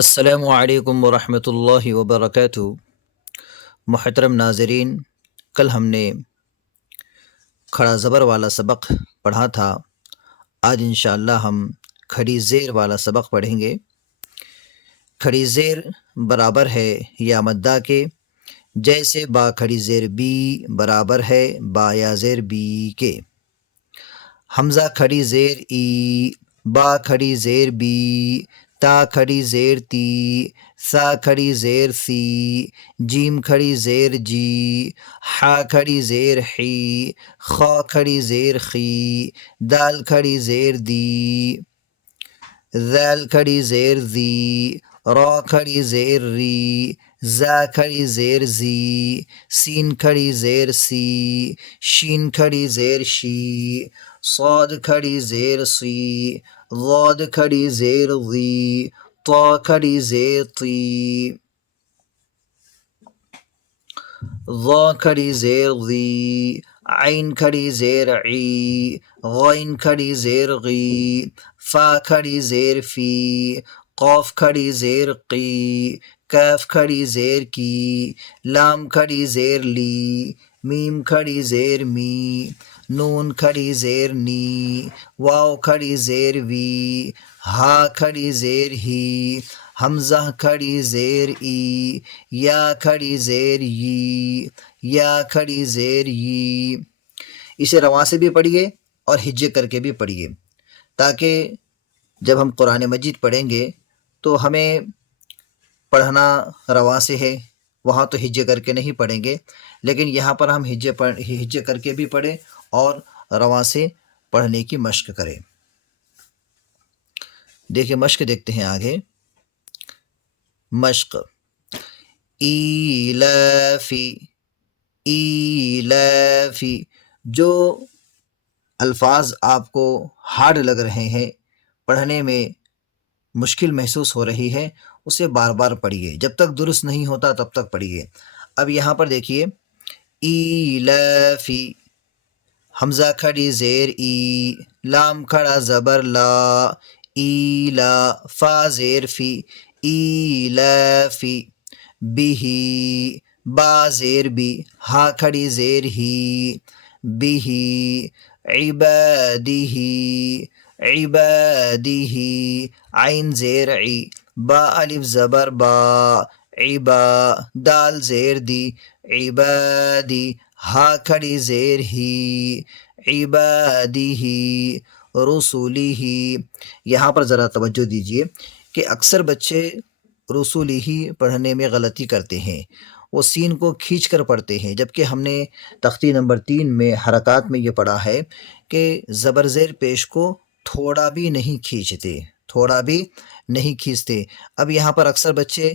السلام علیکم ورحمۃ اللہ وبرکاتہ۔ محترم ناظرین، کل ہم نے کھڑا زبر والا سبق پڑھا تھا۔ آج انشاءاللہ ہم کھڑی زیر والا سبق پڑھیں گے۔ کھڑی زیر برابر ہے یا مدہ کے، جیسے با کھڑی زیر بی برابر ہے با یا زیر بی کے۔ حمزہ کھڑی زیر ای، با کھڑی زیر بی، تا کھڑی زیر تی، سا کھڑی زیر سی، جیم کھڑی زیر جی، حا کھڑی زیر حی، خا کھڑی زیر خی، دال کھڑی زیر دی، ذال کھڑی زیر زی، را کھڑی زیر ری، زا کھڑی زیر زی، سین کھڑی زیر سی، شین کھڑی زیر شی، صاد کھڑی زیر سی، ضاد کھڑی زیر ضی، طا کھڑی زیر طی، ضا کھڑی زیر ضی، عین کھڑی زیر عی، غین کھڑی زیر غی، فا کھڑی زیر فی، قاف کھڑی زیر قی، کاف کھڑی زیر کی، لام کھڑی زیر لی، میم کھڑی زیر می، نون کھڑی زیر نی، واو کھڑی زیر وی، ہا کھڑی زیر ہی، حمزہ کھڑی زیر ای، یا کھڑی زیر یی، یا کھڑی زیر یی۔ اسے رواں سے بھی پڑھیے اور ہجے کر کے بھی پڑھیے، تاکہ جب ہم قرآن مجید پڑھیں گے تو ہمیں پڑھنا رواں سے ہے، وہاں تو ہجے کر کے نہیں پڑھیں گے، لیکن یہاں پر ہم ہجے کر کے بھی پڑھیں اور رواں سے پڑھنے کی مشق کریں۔ دیکھیں مشق دیکھتے ہیں آگے۔ مشق: ایلافی، ایلافی۔ جو الفاظ آپ کو ہارڈ لگ رہے ہیں، پڑھنے میں مشکل محسوس ہو رہی ہے، اسے بار بار پڑھیے، جب تک درست نہیں ہوتا تب تک پڑھیے۔ اب یہاں پر دیکھیے، ایلافی، حمزہ کھڑی زیر ای، لام کھڑا زبر لا، ایلا، فا زیر فی، ایلافی، بیہی، با زیر بی، ہا کھڑی زیر ہی، بیہی، عبادیہ، عبادیہ، عین زیر عی، با الف زبر با، عبا، دال زیر دی، عبادی، ہا کھڑی زیر ہی، عبادیہ، رسولہ۔ یہاں پر ذرا توجہ دیجیے کہ اکثر بچے رسولہ پڑھنے میں غلطی کرتے ہیں، وہ سین کو کھینچ کر پڑھتے ہیں، جبکہ ہم نے تختی نمبر 3 میں حرکات میں یہ پڑھا ہے کہ زبر زیر پیش کو تھوڑا بھی نہیں کھینچتے، تھوڑا بھی نہیں کھینچتے۔ اب یہاں پر اکثر بچے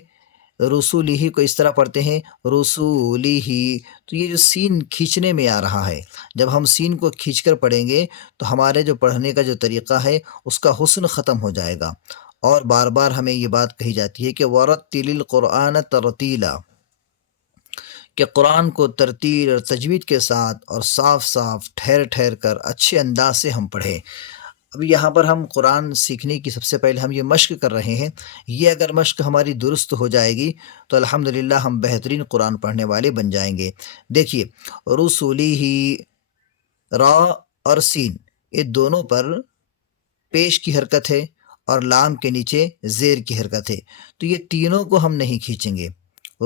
رسولہ کو اس طرح پڑھتے ہیں، رسولہ، تو یہ جو سین کھینچنے میں آ رہا ہے، جب ہم سین کو کھینچ کر پڑھیں گے تو ہمارے جو پڑھنے کا جو طریقہ ہے اس کا حسن ختم ہو جائے گا۔ اور بار بار ہمیں یہ بات کہی جاتی ہے کہ وَرَتِّلِ الْقُرْآنَ تَرْتِیلًا، کہ قرآن کو ترتیل اور تجوید کے ساتھ اور صاف صاف ٹھہر ٹھہر کر اچھے انداز سے ہم پڑھیں۔ اب یہاں پر ہم قرآن سیکھنے کی سب سے پہلے ہم یہ مشق کر رہے ہیں، یہ اگر مشق ہماری درست ہو جائے گی تو الحمدللہ ہم بہترین قرآن پڑھنے والے بن جائیں گے۔ دیکھیے، رسولی ہی، را اور سین، یہ دونوں پر پیش کی حرکت ہے اور لام کے نیچے زیر کی حرکت ہے، تو یہ تینوں کو ہم نہیں کھینچیں گے۔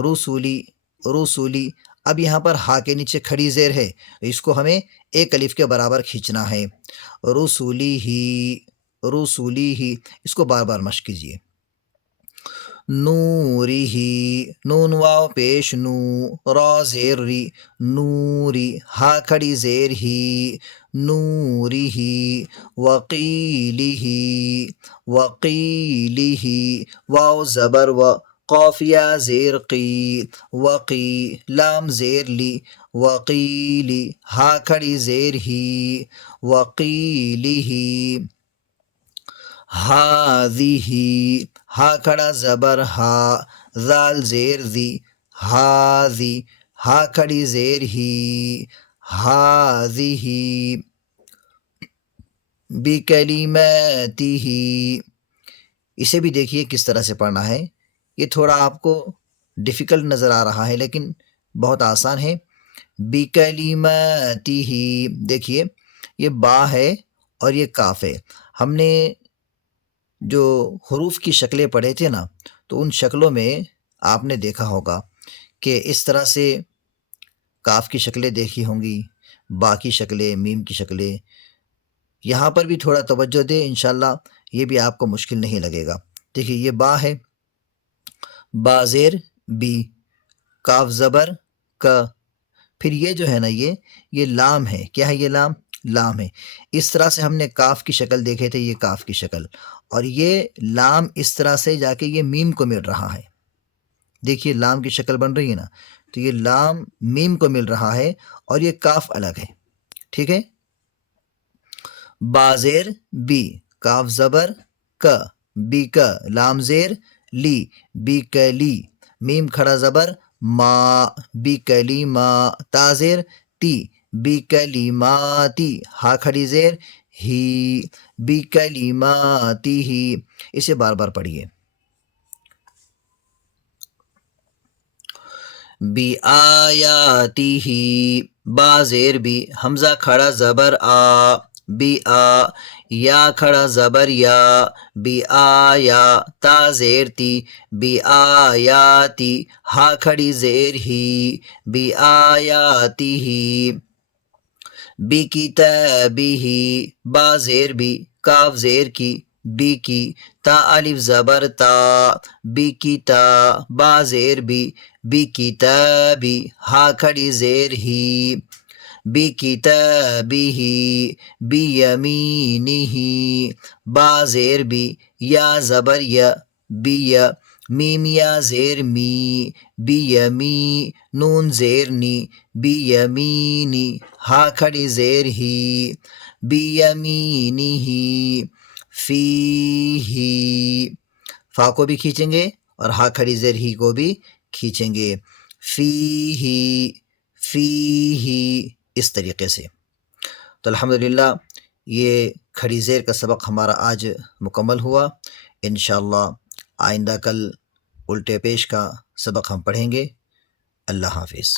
رسولی، رسولی، اب یہاں پر ہا کے نیچے کھڑی زیر ہے، تو اس کو ہمیں ایک الف کے برابر کھینچنا ہے۔ رسولی ہی، رسولی ہی، اس کو بار بار مشق کیجیے۔ نوری ہی، نون واو پیش نو، را زیر ری، نوری، ہا کھڑی زیر ہی، نوری ہی، وقیلی ہی، وقیلی ہی، واو زبر و، قاف یا زیر قی، وقی، لام زیر لی، وقیلی، ہا کھڑی زیر ہی، وقیلی ہی، ہاذہ، ہا کھڑا زبر ہا، ذال زیر ذی، ہاذی، ہا کھڑی زیر ہی، ہاذہ، بکلماتہ، اسے بھی دیکھیے کس طرح سے پڑھنا ہے. یہ تھوڑا آپ کو ڈیفیکلٹ نظر آ رہا ہے لیکن بہت آسان ہے. بکلماتہ، دیکھیے یہ با ہے اور یہ کاف ہے. ہم نے جو حروف کی شکلیں پڑھے تھے نا، تو ان شکلوں میں آپ نے دیکھا ہوگا کہ اس طرح سے کاف کی شکلیں دیکھی ہوں گی، با کی شکلیں، میم کی شکلیں. یہاں پر بھی تھوڑا توجہ دیں، انشاءاللہ یہ بھی آپ کو مشکل نہیں لگے گا. دیکھیے یہ با ہے، با زیر بی، کاف زبر کا، پھر یہ جو ہے نا یہ لام ہے. کیا ہے یہ لام؟ لام ہے. اس طرح سے ہم نے کاف کی شکل دیکھے تھے، یہ کاف کی شکل، اور یہ لام اس طرح سے جا کے یہ میم کو مل رہا ہے. دیکھیے لام کی شکل بن رہی ہے نا، تو یہ لام میم کو مل رہا ہے اور یہ کاف الگ ہے. ٹھیک ہے. با زیر بی، کاف زبر کا، بی کا، لام زیر لی، بی کلی، میم کھڑا زبر ما، بی کلی ما، تا زیر تی، بی کلی ماتی، ہا کھڑی زیر ہی، بی کلی ماتی ہی. اسے بار بار پڑھیے. بی آیاتی ہی، با زیر بی، حمزہ کھڑا زبر آ، بی آ، یا کھڑا زبر یا، بی آیا، تا زیر تی، بی آیاتی، ہا کھڑی زیر ہی، بی آیاتی ہی. بی کتابی ہی، با زیر بی، کاف زیر کی، بی کی، تا الف زبر تا، بی کتا، با زیر بی، بی کتابی، ہا کھڑی زیر ہی، بی کتابی ہی. بی یمینی ہی، با زیر بی، یا زبر یا، بی یا، میم یا زیر می، بی یمی، نون زیر نی، بی یمینی، ہا کھڑی زیر ہی، بی یمینی ہی. فی ہی، فا کو بھی کھینچیں گے اور ہا کھڑی زیر ہی کو بھی کھینچیں گے. فی ہی، فی ہی، اس طریقے سے. تو الحمدللہ یہ کھڑی زیر کا سبق ہمارا آج مکمل ہوا. انشاءاللہ آئندہ کل الٹے پیش کا سبق ہم پڑھیں گے. اللہ حافظ.